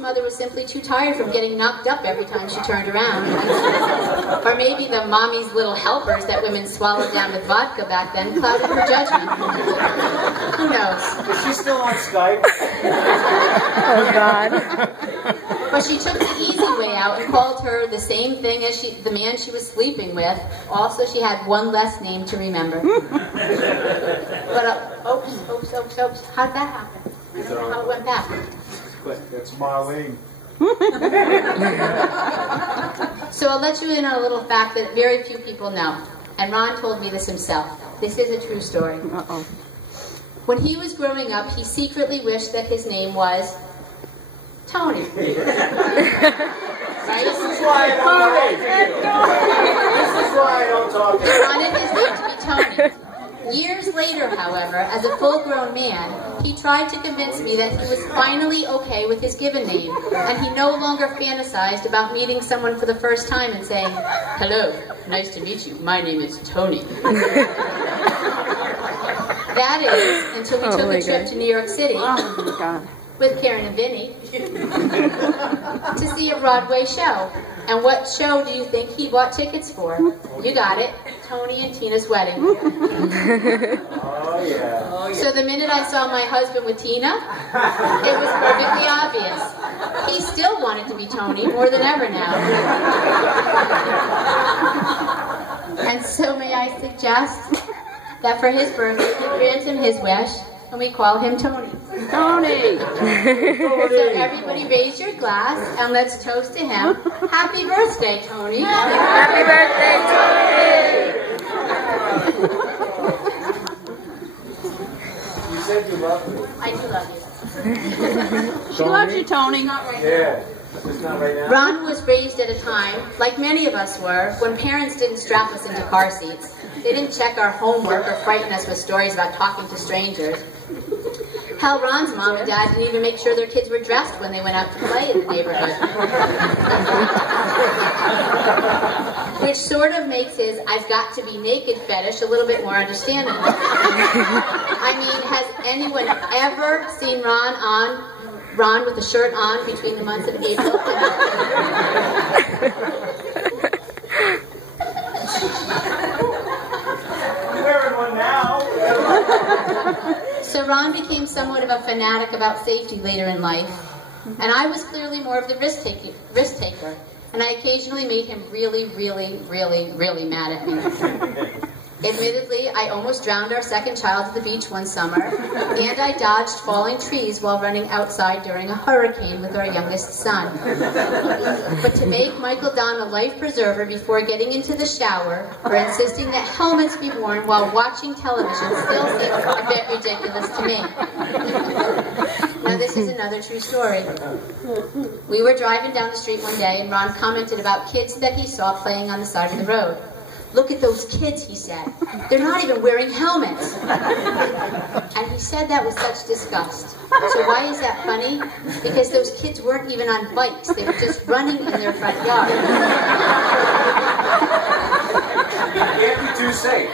mother was simply too tired from getting knocked up every time she turned around. Or maybe the mommy's little helpers that women swallowed down with vodka back then clouded her judgment. Who knows? Is she still on Skype? Oh, God. But she took the easy way out and called her the same thing as the man she was sleeping with. Also, she had one less name to remember. But, oops. How did that happen? I don't know how it went back. It's Marlene. So I'll let you in on a little fact that very few people know. And Ron told me this himself. This is a true story. Uh-oh. When he was growing up, he secretly wished that his name was Tony. Right? This is why I don't talk to you. He wanted his name to be Tony. Years later, however, as a full-grown man, he tried to convince me that he was finally okay with his given name, and he no longer fantasized about meeting someone for the first time and saying, "Hello, nice to meet you. My name is Tony." That is, until we took a trip to New York City with Karen and Vinny to see a Broadway show. And what show do you think he bought tickets for? You got it. Tony and Tina's wedding. Oh, yeah. So the minute I saw my husband with Tina, it was perfectly obvious. He still wanted to be Tony more than ever now. And so may I suggest that for his birthday, we grant him his wish, and we call him Tony. Tony! So everybody raise your glass, and let's toast to him. Happy birthday, Tony. Happy birthday, Tony! You said you loved me. I do love you. She loves you, Tony. Not right Yeah. It's not right now. Ron was raised at a time, like many of us were, when parents didn't strap us into car seats. They didn't check our homework or frighten us with stories about talking to strangers. Hell, Ron's mom and dad didn't even make sure their kids were dressed when they went out to play in the neighborhood. Which sort of makes his "I've got to be naked" fetish a little bit more understandable. I mean, has anyone ever seen Ron with a shirt on between the months of April and I'm wearing one now. So Ron became somewhat of a fanatic about safety later in life, and I was clearly more of the risk taker, and I occasionally made him really, really, really, really mad at me. Admittedly, I almost drowned our second child at the beach one summer, and I dodged falling trees while running outside during a hurricane with our youngest son. But to make Michael Don a life preserver before getting into the shower, or insisting that helmets be worn while watching television, still seems a bit ridiculous to me. Now this is another true story. We were driving down the street one day, and Ron commented about kids that he saw playing on the side of the road. "Look at those kids," he said. "They're not even wearing helmets." And he said that with such disgust. So why is that funny? Because those kids weren't even on bikes. They were just running in their front yard. Can't be too safe.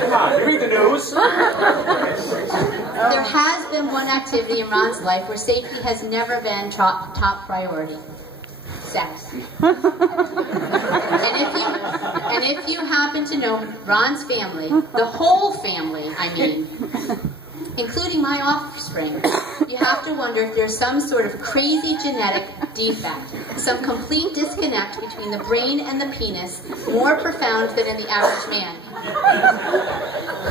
Come on, you read the news. There has been one activity in Ron's life where safety has never been top priority. Sex. And if you happen to know Ron's family, the whole family, I mean, including my offspring, you have to wonder if there's some sort of crazy genetic defect, some complete disconnect between the brain and the penis, more profound than in the average man.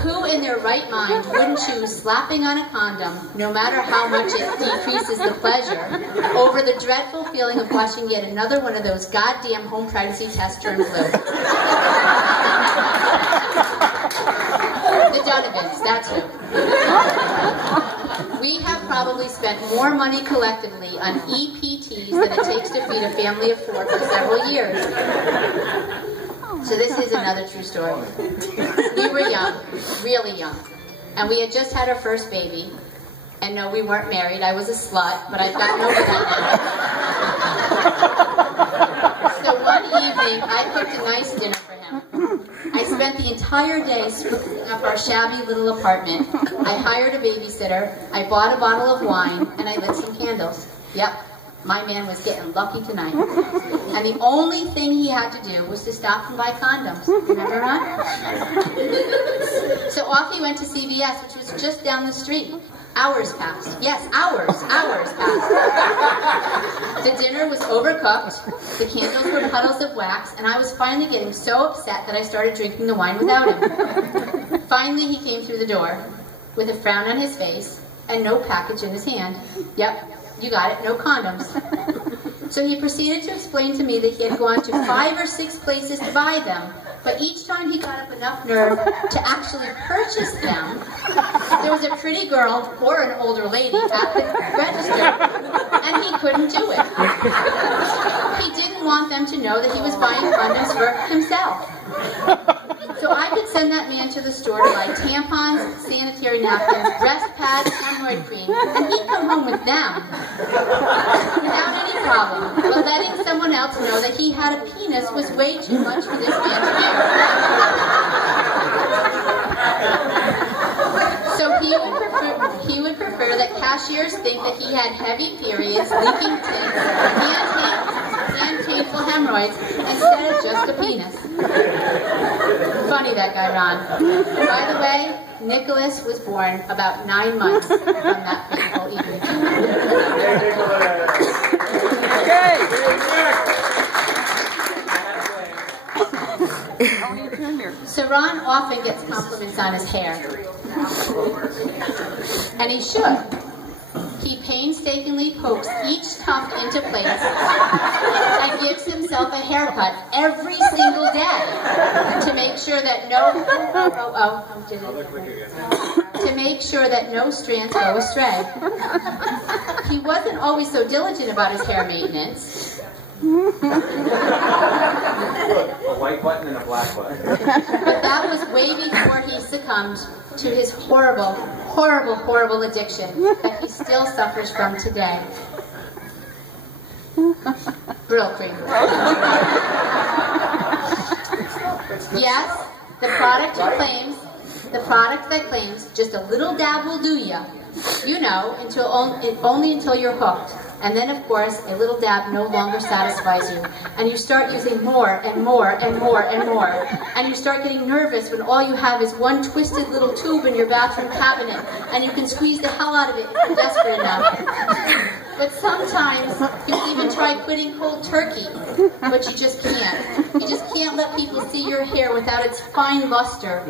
Who in their right mind wouldn't choose slapping on a condom, no matter how much it decreases the pleasure, over the dreadful feeling of watching yet another one of those goddamn home pregnancy tests turn blue? The Donovans, that's who. We have probably spent more money collectively on EPTs than it takes to feed a family of 4 for several years. So this is another true story. We were young, really young, and we had just had our first baby. And no, we weren't married. I was a slut, but I've gotten over that now. So one evening, I cooked a nice dinner for him. I spent the entire day sprucing up our shabby little apartment. I hired a babysitter, I bought a bottle of wine, and I lit some candles. Yep, my man was getting lucky tonight. And the only thing he had to do was to stop and buy condoms. Remember, Ron? So off he went to CVS, which was just down the street. Hours passed. Yes, hours passed. The dinner was overcooked, the candles were puddles of wax, and I was finally getting so upset that I started drinking the wine without him. Finally, he came through the door with a frown on his face and no package in his hand. Yep, you got it, no condoms. So he proceeded to explain to me that he had gone to 5 or 6 places to buy them, but each time he got up enough nerve to actually purchase them, there was a pretty girl or an older lady at the register, and he couldn't do it. He didn't want them to know that he was buying condoms for himself. So I could send that man to the store to buy tampons, sanitary napkins, breast pads, hemorrhoid cream, and he'd come home with them without any problem. But letting someone else know that he had a penis was way too much for this man to do. So he would prefer that cashiers think that he had heavy periods, leaking tits, and painful hemorrhoids instead of just a penis. Funny, that guy, Ron. By the way, Nicholas was born about 9 months from that painful evening. So Ron often gets compliments on his hair. And he should. He painstakingly pokes each tuft into place and gives himself a haircut every single day to make sure that no strands go astray. He wasn't always so diligent about his hair maintenance. A white button and a black button. But that was way before he succumbed to his horrible, horrible, horrible addiction that he still suffers from today. Brill cream. Yes, the product that claims just a little dab will do ya. You know, only until you're hooked. And then, of course, a little dab no longer satisfies you. And you start using more and more and more and more. And you start getting nervous when all you have is one twisted little tube in your bathroom cabinet. And you can squeeze the hell out of it if you're desperate enough. But sometimes you even try quitting cold turkey. But you just can't. You just can't let people see your hair without its fine luster.